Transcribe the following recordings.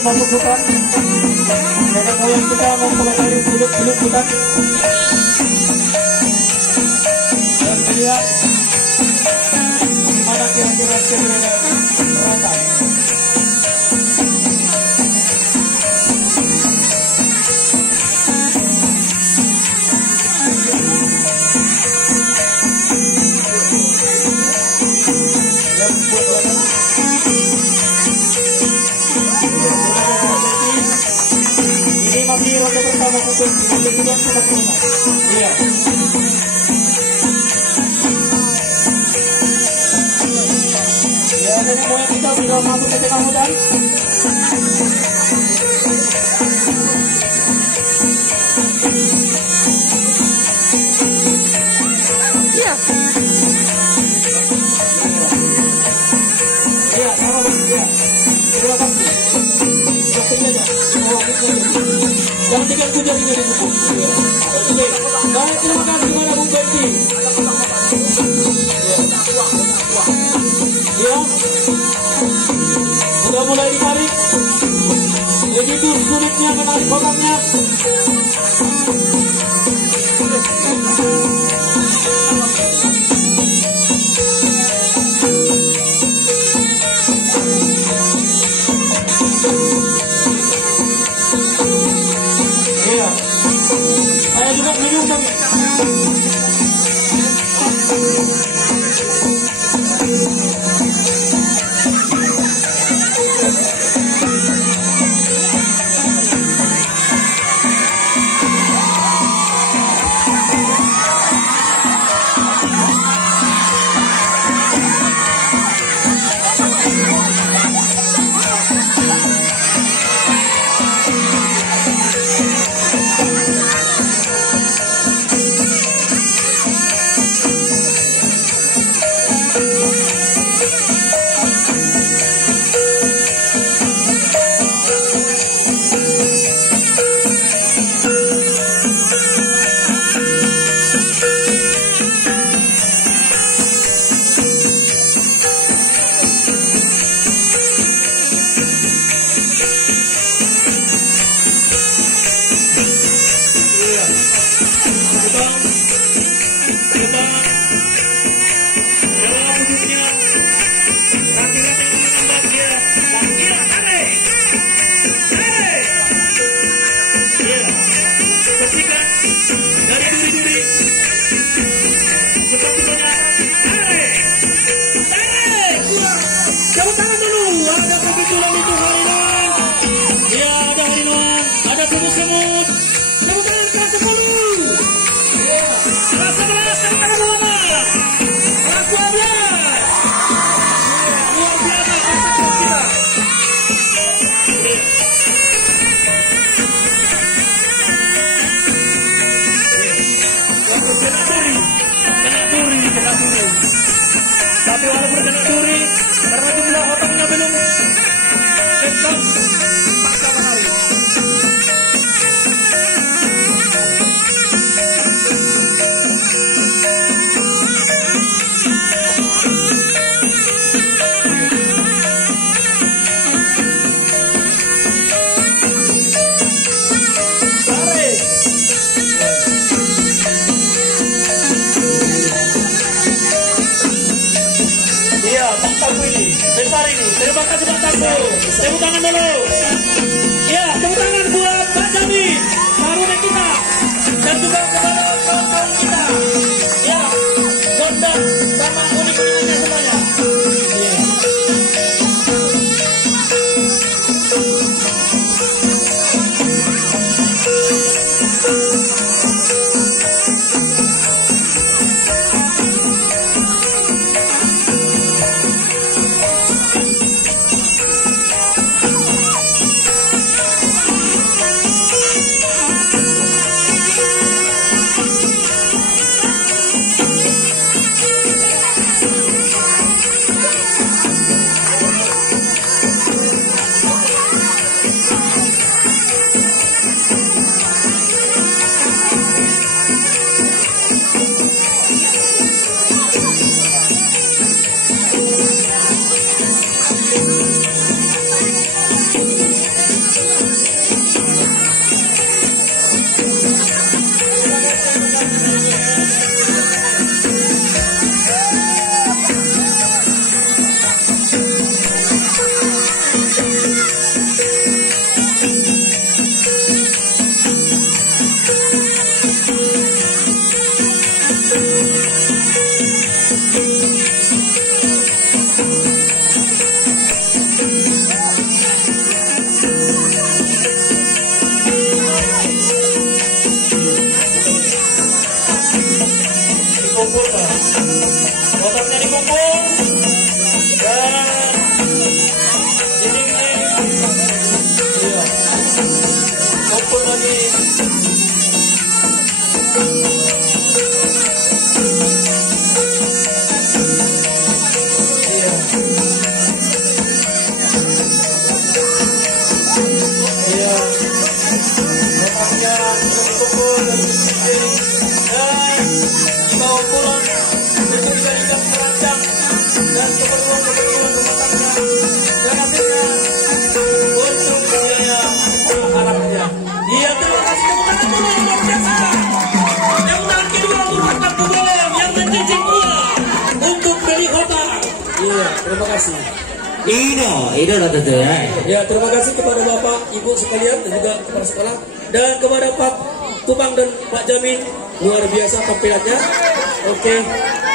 Masuk hutan, nenek moyang kita mempelajari seluk-beluk hutan dan melihat mana kira-kira rata. Ronde pertama kompetisi, ronde kedua kita terima. Iya. Ya, nenek moyang kita sudah masuk ke tengah hutan. Iya. Iya, sama ya. Terima kasih. Jangan tinggal jarinya di buku. Baik, terima kasih kepada Bung Benti. Ya, sudah mulai ditarik. Begitu sulitnya menarik kotaknya. Saya juga minum kami. Tapi walaupun kena duri, karena jumlah otongnya belum kencang, paksa menarik. Terima kasih Pak Tambo. Tepuk tangan dulu. Ya, tepuk tangan buat Pak Jamin, Marune kita, dan juga kepada kawan-kawan kita. Ya, Gondang sama unik-uniknya semuanya. Ya. Otaknya dikumpul dan dinding-dinding, iya, kumpul lagi. Iya, iya, otaknya sudah dikumpul dan dinding dan dibawa pulang. Dijadikan perancang dan keperluan-keperluan rumah tangga dan hasilnya untuk biaya anak-anaknya. Iya, terima kasih teman-teman yang luar biasa. Yang nanti kedua merupakan pembolong yang mencicing uang untuk beli otak. Iya, terima kasih. Ino lah tentu ya. Ya, terima kasih kepada Bapak, Ibu sekalian dan juga kepala sekolah dan kepada Pak Tupang dan Pak Jamin, luar biasa tampilannya. Oke.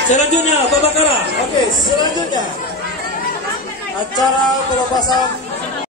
Selanjutnya, Pak Bakara. Oke, selanjutnya acara pelepasan